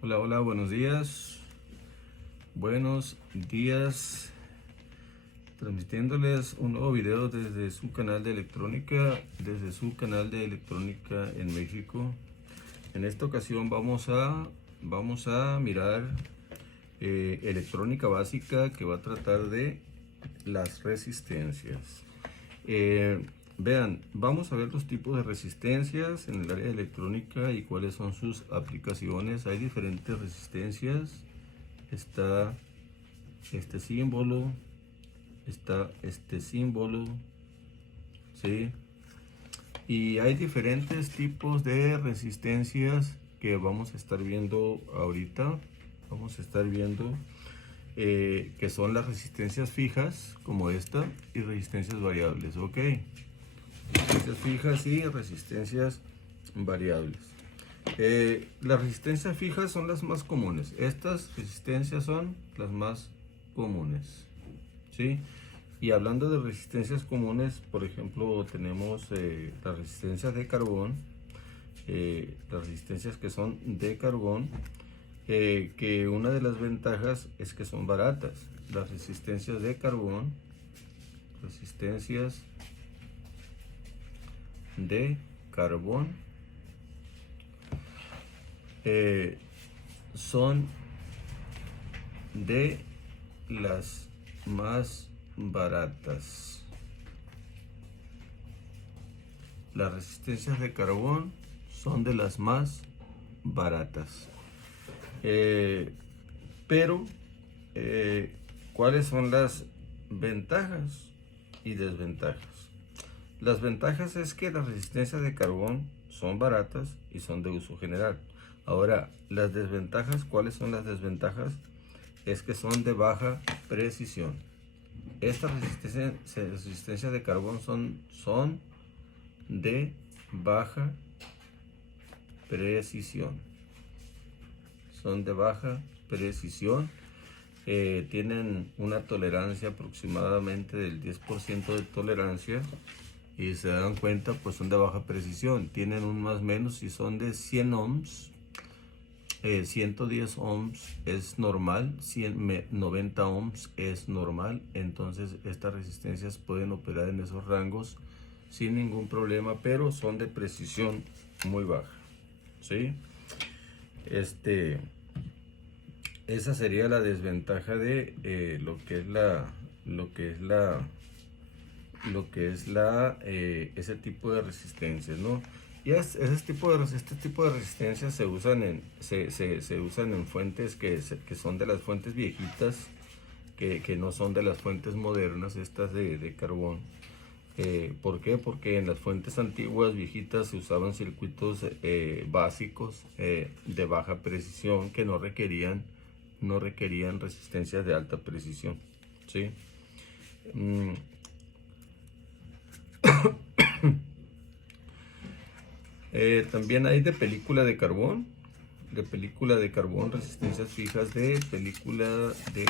Hola, hola, buenos días. Buenos días. Transmitiéndoles un nuevo video desde su canal de electrónica, en México. En esta ocasión vamos a mirar electrónica básica que va a tratar de las resistencias. Eh, Vean, vamos a ver los tipos de resistencias en el área de electrónica y cuáles son sus aplicaciones. Hay diferentes resistencias. Está este símbolo, ¿sí? Y hay diferentes tipos de resistencias que vamos a estar viendo ahorita. Vamos a estar viendo que son las resistencias fijas, como esta, y resistencias variables, ¿ok? Resistencias fijas y resistencias variables. Las resistencias fijas son las más comunes. Estas resistencias son las más comunes, ¿sí? Y hablando de resistencias comunes, por ejemplo, tenemos las resistencias de carbón, las resistencias que son de carbón, que una de las ventajas es que son baratas. Las resistencias de carbón, resistencias de carbón, son de las más baratas. Las resistencias de carbón son de las más baratas. Pero, ¿cuáles son las ventajas y desventajas? Las ventajas es que las resistencias de carbón son baratas y son de uso general. Ahora, las desventajas, ¿cuáles son las desventajas? Es que son de baja precisión. Estas resistencias de carbón son de baja precisión. Son de baja precisión. Tienen una tolerancia aproximadamente del 10% de tolerancia. Y se dan cuenta, pues son de baja precisión. Tienen un más menos y son de 100 ohms. 110 ohms es normal, 90 ohms es normal. Entonces estas resistencias pueden operar en esos rangos sin ningún problema, pero son de precisión muy baja, ¿sí? Esa sería la desventaja de ese tipo de resistencias, ¿no? Y este tipo de resistencias se usan en fuentes que son de las fuentes viejitas, que no son de las fuentes modernas, estas de carbón. ¿Por qué? Porque en las fuentes antiguas, viejitas, se usaban circuitos básicos de baja precisión que no requerían resistencias de alta precisión, ¿sí? También hay de película de carbón, resistencias fijas de película de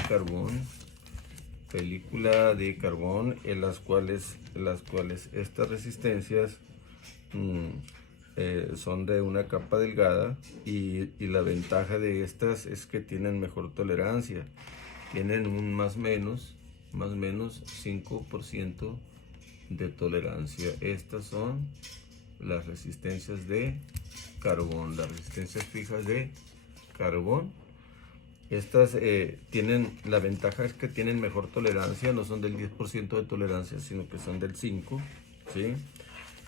carbón, en las cuales estas resistencias son de una capa delgada, y la ventaja de estas es que tienen mejor tolerancia, tienen un más menos 5% de tolerancia. Estas son las resistencias de carbón, las resistencias fijas de carbón. Estas tienen, la ventaja es que tienen mejor tolerancia, no son del 10% de tolerancia, sino que son del 5%, ¿sí?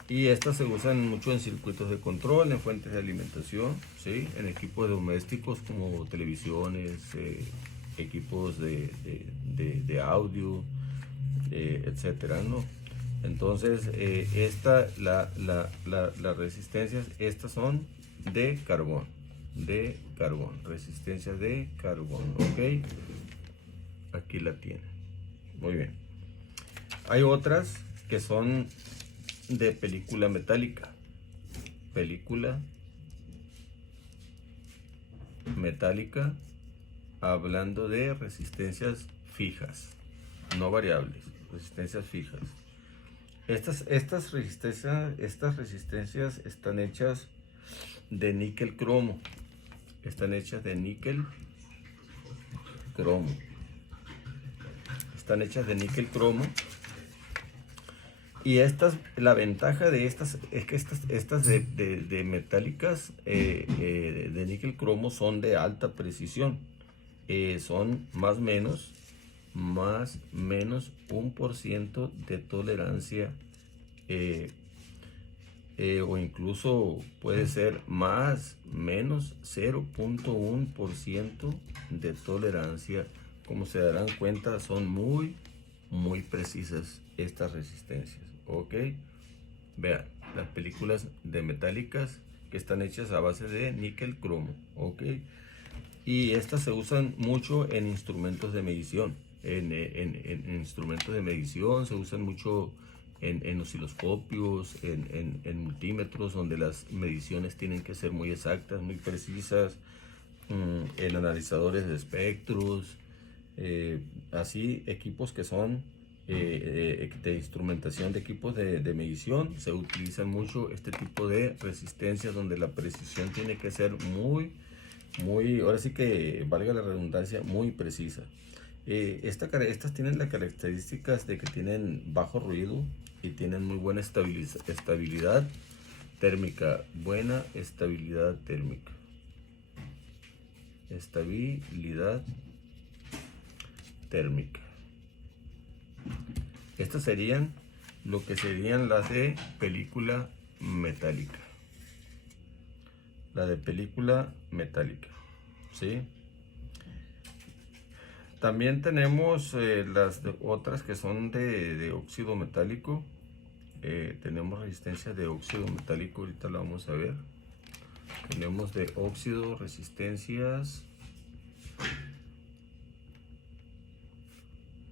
Y estas se usan mucho en circuitos de control, en fuentes de alimentación, ¿sí? En equipos domésticos como televisiones, equipos de audio, etcétera, ¿no? Entonces, las resistencias, estas son de carbón, resistencia de carbón, ¿ok? Aquí la tienen. Muy bien. Hay otras que son de película metálica. Hablando de resistencias fijas, no variables, resistencias fijas. Estas resistencias están hechas de níquel cromo. están hechas de níquel cromo. Están hechas de níquel cromo. Y la ventaja de estas es que estas de metálicas de níquel cromo son de alta precisión. Son más menos 1% de tolerancia, o incluso puede ser menos 0.1% de tolerancia. Como se darán cuenta, son muy precisas estas resistencias. Ok, vean las películas de metálicas que están hechas a base de níquel cromo. Ok, y estas se usan mucho en instrumentos de medición. En instrumentos de medición se usan mucho en osciloscopios, en multímetros, donde las mediciones tienen que ser muy exactas, muy precisas, en analizadores de espectros, así equipos que son de instrumentación de equipos de medición. Se utilizan mucho este tipo de resistencias donde la precisión tiene que ser muy, ahora sí que valga la redundancia, muy precisa. Estas tienen las características de que tienen bajo ruido y tienen muy buena estabilidad térmica. Buena estabilidad térmica. Estabilidad térmica. Estas serían lo que serían las de película metálica. La de película metálica, ¿sí? También tenemos las otras que son de óxido metálico. Tenemos resistencia de óxido metálico, ahorita la vamos a ver. Tenemos de óxido resistencias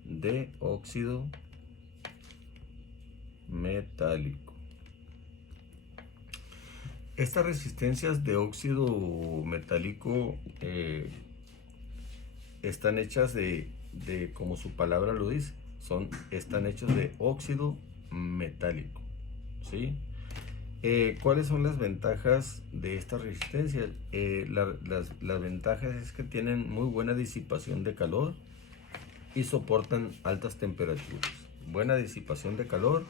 de óxido metálico. Estas resistencias de óxido metálico están hechas de, como su palabra lo dice, están hechos de óxido metálico, ¿sí? ¿Cuáles son las ventajas de estas resistencias? Las ventajas es que tienen muy buena disipación de calor y soportan altas temperaturas. Buena disipación de calor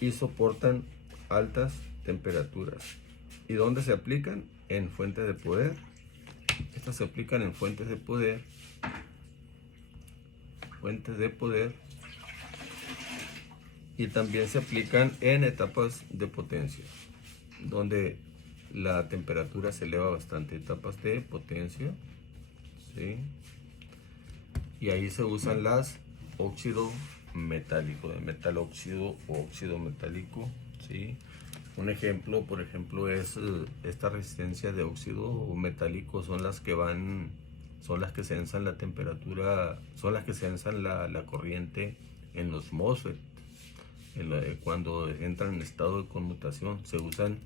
y soportan altas temperaturas. ¿Y dónde se aplican? En fuentes de poder. Estas se aplican en fuentes de poder. Fuentes de poder. Y también se aplican en etapas de potencia, donde la temperatura se eleva bastante. Etapas de potencia, ¿sí? Y ahí se usan las óxido metálico, de metal óxido o óxido metálico, ¿sí? Un ejemplo, por ejemplo, es esta resistencia de óxido metálico. Son las que sensan la temperatura, son las que sensan la corriente en los MOSFET. Cuando entran en estado de conmutación se usan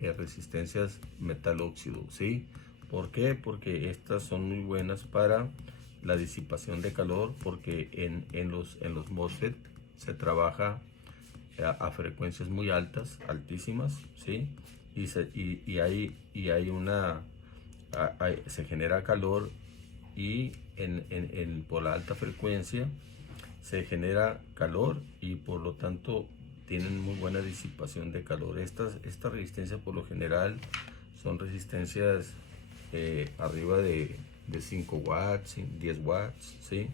resistencias metal óxido, ¿sí? ¿Por qué? Porque estas son muy buenas para la disipación de calor, porque en los MOSFET se trabaja a frecuencias muy altísimas, ¿sí? Y hay se genera calor, y por la alta frecuencia se genera calor, y por lo tanto tienen muy buena disipación de calor. Estas resistencias por lo general son resistencias arriba de 5 watts, 10 watts, ¿sí?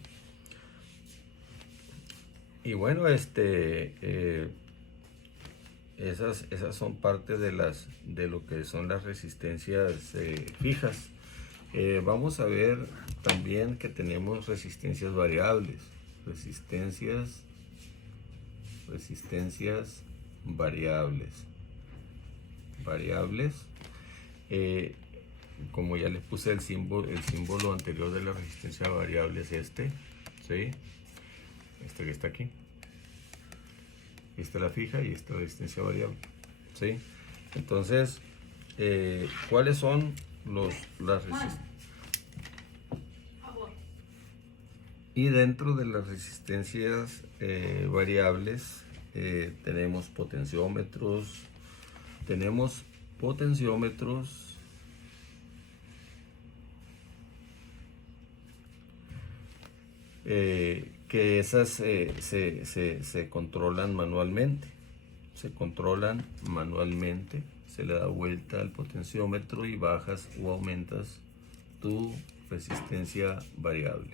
Y bueno, esas son parte de lo que son las resistencias fijas. Vamos a ver también que tenemos resistencias variables. Resistencias variables. Como ya les puse el símbolo anterior de la resistencia variable es este, ¿sí? Este que está aquí. Esta es la fija y esta es la resistencia variable, ¿sí? Entonces, ¿cuáles son las resistencias? Y dentro de las resistencias variables tenemos potenciómetros que esas se controlan manualmente. Se controlan manualmente, se le da vuelta al potenciómetro y bajas o aumentas tu resistencia variable.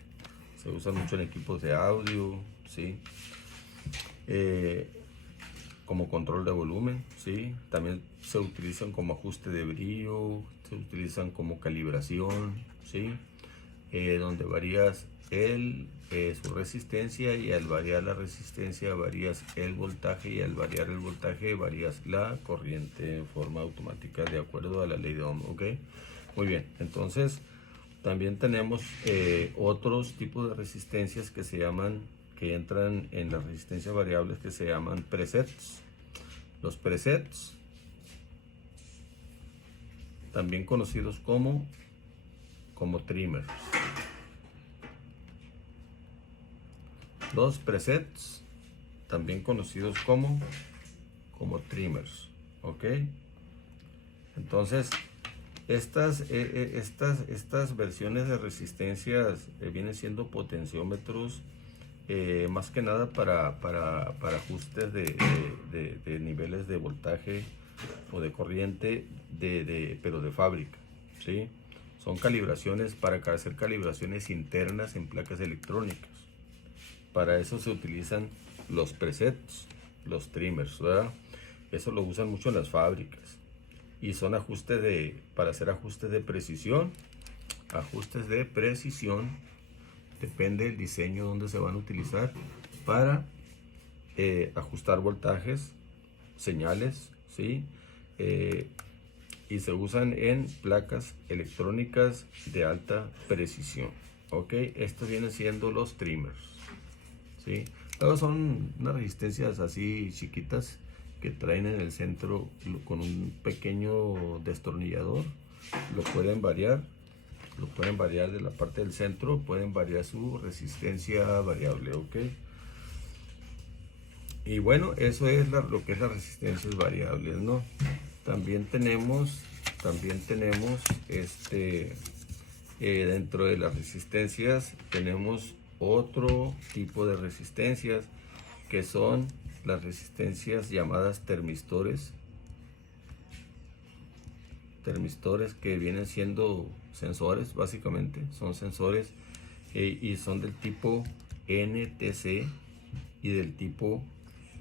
Se usa mucho en equipos de audio, ¿sí? Como control de volumen, ¿sí? También se utilizan como ajuste de brillo, se utilizan como calibración, ¿sí? Donde varías su resistencia, y al variar la resistencia varías el voltaje, y al variar el voltaje varías la corriente en forma automática de acuerdo a la ley de Ohm, ¿ok? Muy bien, entonces también tenemos otros tipos de resistencias que entran en las resistencias variables, que se llaman presets. Los presets, también conocidos como trimmers. Los presets, también conocidos como trimmers, ¿ok? Entonces, estas versiones de resistencias vienen siendo potenciómetros, más que nada para ajustes de niveles de voltaje o de corriente, pero de fábrica, ¿sí? Son calibraciones para hacer calibraciones internas en placas electrónicas. Para eso se utilizan los presets, los trimmers, ¿verdad? Eso lo usan mucho en las fábricas. Y son para hacer ajustes de precisión. Ajustes de precisión, depende del diseño donde se van a utilizar, para ajustar voltajes, señales, ¿sí? Y se usan en placas electrónicas de alta precisión, ¿ok? Estos vienen siendo los trimmers, ¿sí? Luego son unas resistencias así chiquitas que traen en el centro con un pequeño destornillador. Lo pueden variar de la parte del centro, pueden variar su resistencia variable, ¿ok? Y bueno, eso es lo que es las resistencias variables, ¿no? También tenemos dentro de las resistencias tenemos otro tipo de resistencias, que son las resistencias llamadas termistores, que vienen siendo sensores, básicamente son sensores, y son del tipo NTC y del tipo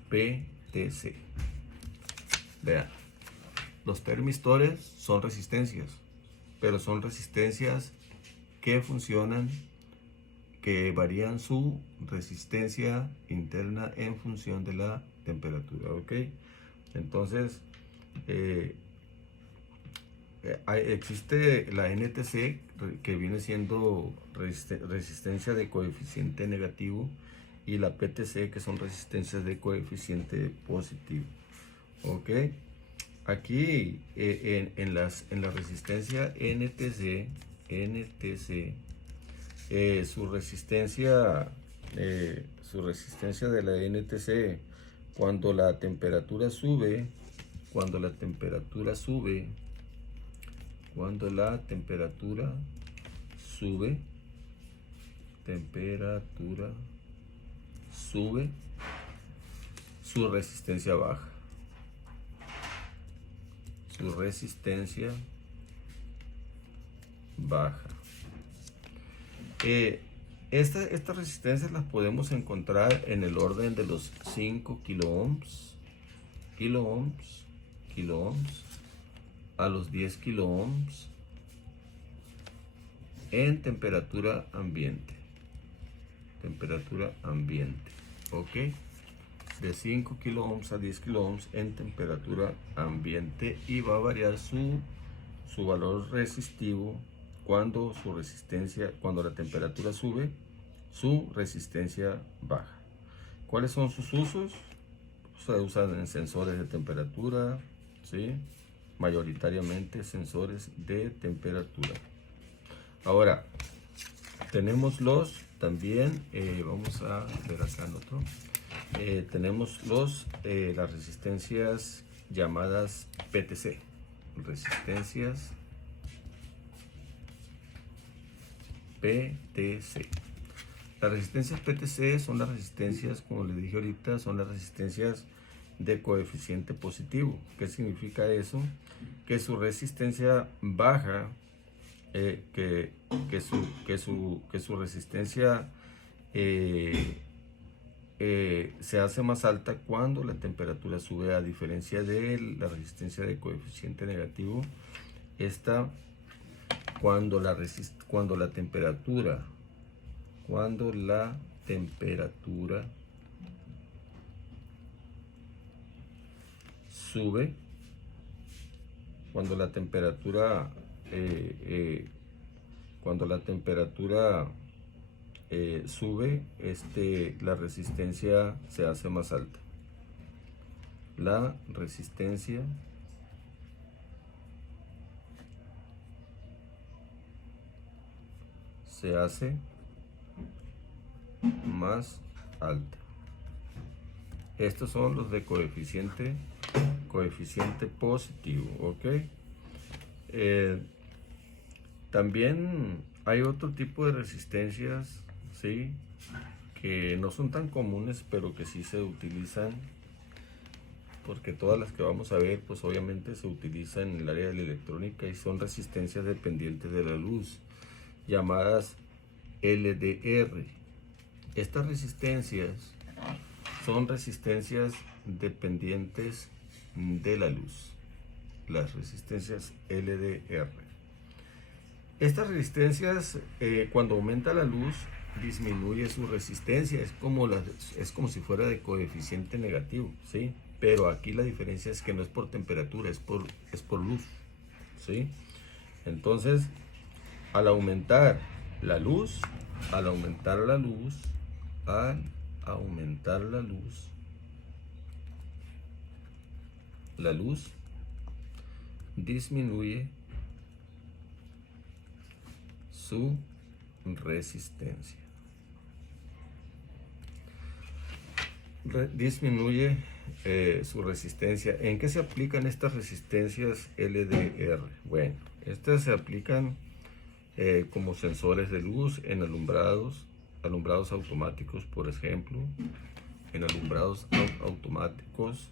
PTC. Vean, los termistores son resistencias, pero son resistencias que funcionan, que varían su resistencia interna en función de la temperatura, ¿ok? Entonces, existe la NTC, que viene siendo resistencia de coeficiente negativo, y la PTC, que son resistencias de coeficiente positivo, ¿ok? Aquí en la resistencia NTC, su resistencia de la NTC, cuando la temperatura sube, su resistencia baja. Estas resistencias las podemos encontrar en el orden de los 5 kiloohms a los 10 kiloohms en temperatura ambiente, ¿ok? De 5 kiloohms a 10 kiloohms en temperatura ambiente, y va a variar su valor resistivo cuando la temperatura sube, su resistencia baja. ¿Cuáles son sus usos? Se usan en sensores de temperatura, ¿sí? Mayoritariamente sensores de temperatura. Ahora, tenemos también, vamos a ver acá en otro. Tenemos las resistencias llamadas PTC, resistencias PTC. Las resistencias PTC son las resistencias, como les dije ahorita, son las resistencias de coeficiente positivo. ¿Qué significa eso? Que su resistencia baja, que su resistencia se hace más alta cuando la temperatura sube, a diferencia de la resistencia de coeficiente negativo. Esta, cuando la temperatura sube, cuando la temperatura sube, la resistencia se hace más alta. La resistencia se hace más alta. Estos son los de coeficiente positivo, ¿ok? También hay otro tipo de resistencias, ¿sí?, que no son tan comunes, pero que sí se utilizan, porque todas las que vamos a ver, pues obviamente se utilizan en el área de la electrónica, y son resistencias dependientes de la luz, llamadas LDR. Estas resistencias son resistencias dependientes de la luz, las resistencias LDR. Estas resistencias, cuando aumenta la luz, disminuye su resistencia, es como si fuera de coeficiente negativo, ¿sí? Pero aquí la diferencia es que no es por temperatura, es por luz, ¿sí? Entonces, al aumentar la luz, la luz disminuye su resistencia. Disminuye su resistencia. ¿En qué se aplican estas resistencias LDR? Bueno, estas se aplican como sensores de luz en alumbrados automáticos, por ejemplo, en alumbrados automáticos,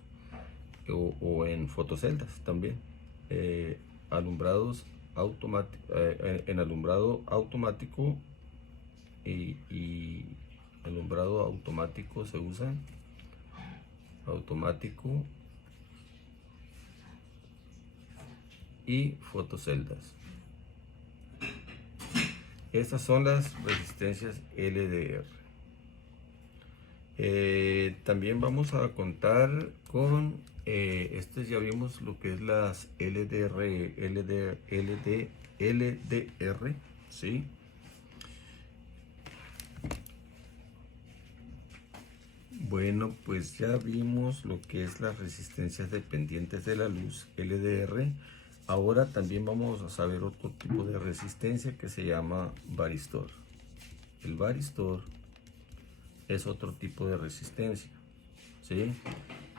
o en fotoceldas también. En alumbrado automático y alumbrado automático se usan, automático y fotoceldas. Estas son las resistencias LDR. También vamos a contar con ya vimos lo que es las LDR, ¿sí? Bueno, pues ya vimos lo que es las resistencias dependientes de la luz, LDR. Ahora también vamos a saber otro tipo de resistencia que se llama varistor. El varistor es otro tipo de resistencia, ¿sí?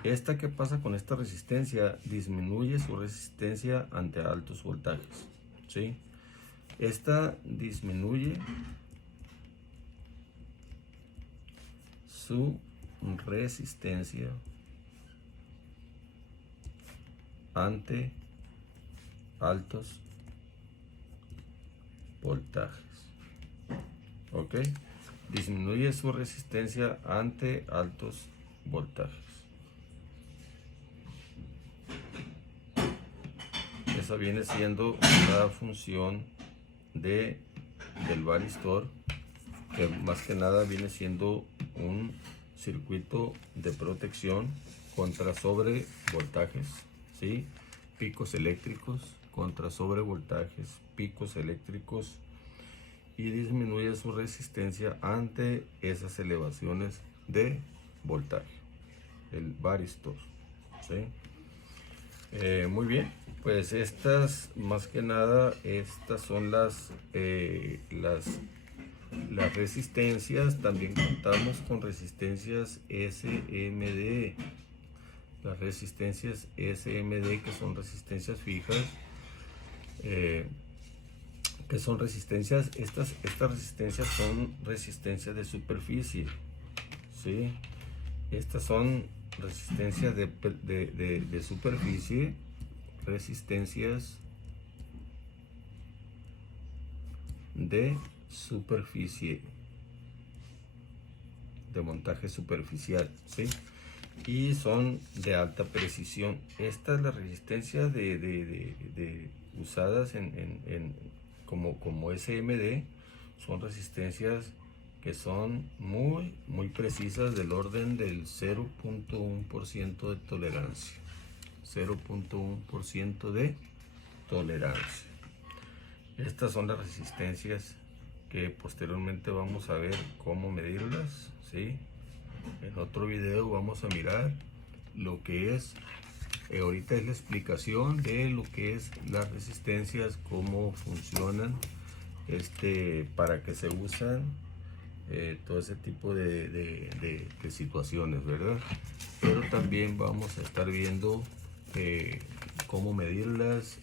¿Qué pasa con esta resistencia? Disminuye su resistencia ante altos voltajes, ¿sí? Esta disminuye su resistencia ante altos voltajes, ¿ok? Disminuye su resistencia ante altos voltajes. Esa viene siendo la función del varistor, que más que nada viene siendo un circuito de protección contra sobrevoltajes, ¿sí? Picos eléctricos, contra sobrevoltajes, picos eléctricos, y disminuye su resistencia ante esas elevaciones de voltaje, el varistor, ¿sí? Muy bien, pues estas, más que nada, estas son las resistencias. También contamos con resistencias SMD. Las resistencias SMD, que son resistencias fijas, ¿Qué son resistencias? Estas resistencias son resistencias de superficie, ¿sí? Estas son resistencias de superficie, resistencias de superficie, de montaje superficial, ¿sí? Y son de alta precisión. Esta es la resistencia usadas como SMD. Son resistencias que son muy precisas, del orden del 0.1% de tolerancia. 0.1% de tolerancia. Estas son las resistencias que posteriormente vamos a ver cómo medirlas, ¿sí? En otro video vamos a mirar lo que es, ahorita es la explicación de lo que es las resistencias, cómo funcionan, para qué se usan, todo ese tipo de situaciones, ¿verdad? Pero también vamos a estar viendo cómo medirlas,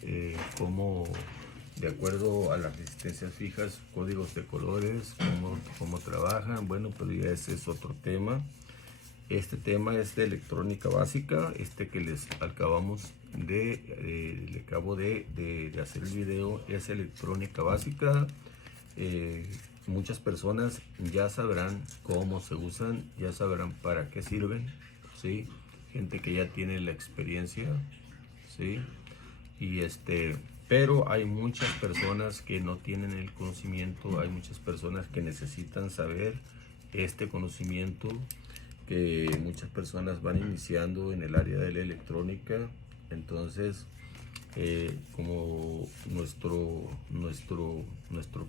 cómo, de acuerdo a las resistencias fijas, códigos de colores, cómo trabajan. Bueno, pero ya ese es otro tema. Este tema es de electrónica básica, que les acabamos le acabo de hacer el video, es electrónica básica. Muchas personas ya sabrán cómo se usan, ya sabrán para qué sirven, ¿sí? Gente que ya tiene la experiencia, ¿sí? Y pero hay muchas personas que no tienen el conocimiento, hay muchas personas que necesitan saber este conocimiento, que muchas personas van iniciando en el área de la electrónica. Entonces, como nuestro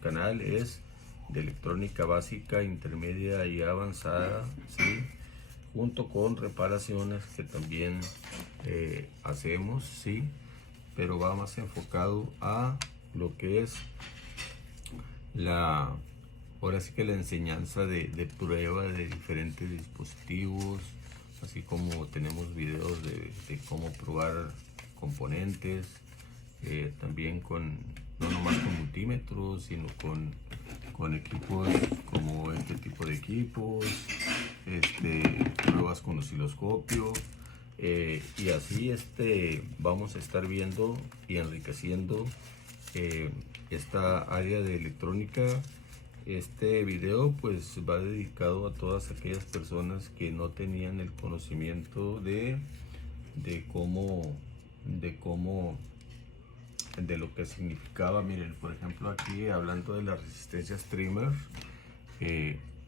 canal es de electrónica básica, intermedia y avanzada, ¿sí? Junto con reparaciones que también hacemos, ¿sí? Pero va más enfocado a lo que es ahora sí que la enseñanza de prueba de diferentes dispositivos, así como tenemos videos de cómo probar componentes, también no nomás con multímetros, sino con equipos como este tipo de equipos, pruebas con osciloscopio, y así vamos a estar viendo y enriqueciendo esta área de electrónica. Este video pues va dedicado a todas aquellas personas que no tenían el conocimiento de lo que significaba. Miren, por ejemplo, aquí hablando de las resistencias trimmer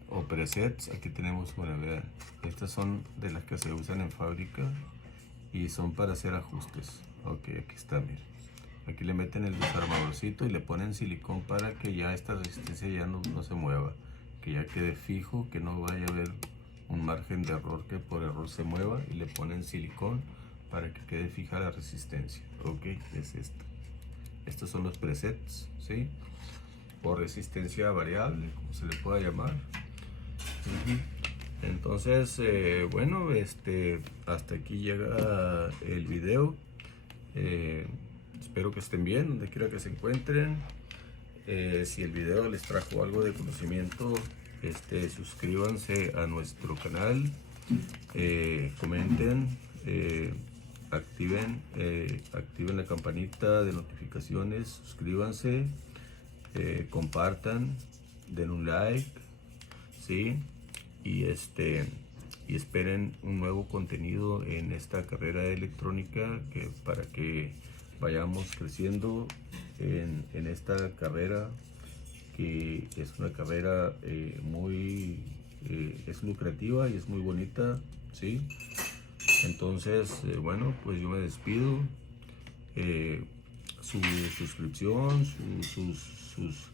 o presets, aquí tenemos, bueno, vean, estas son de las que se usan en fábrica y son para hacer ajustes. Ok, aquí está, miren. Aquí le meten el desarmadorcito y le ponen silicón para que ya esta resistencia ya no se mueva, que ya quede fijo, que no vaya a haber un margen de error que por error se mueva, y le ponen silicón para que quede fija la resistencia. Ok, es esto. Estos son los presets, ¿sí? O resistencia variable, como se le pueda llamar. Entonces, bueno, hasta aquí llega el video. Espero que estén bien, donde quiera que se encuentren. Si el video les trajo algo de conocimiento, suscríbanse a nuestro canal, comenten, activen la campanita de notificaciones, suscríbanse, compartan, den un like, ¿sí? Y esperen un nuevo contenido en esta carrera de electrónica, para que vayamos creciendo en esta carrera, que es una carrera es lucrativa y es muy bonita, ¿sí? Entonces, bueno, pues yo me despido. Su suscripción, sus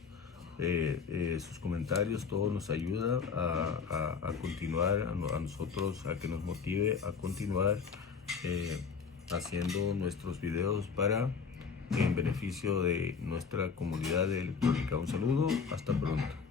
comentarios, todo nos ayuda a continuar, a nosotros, a que nos motive a continuar haciendo nuestros videos en beneficio de nuestra comunidad de electrónica. Un saludo, hasta pronto.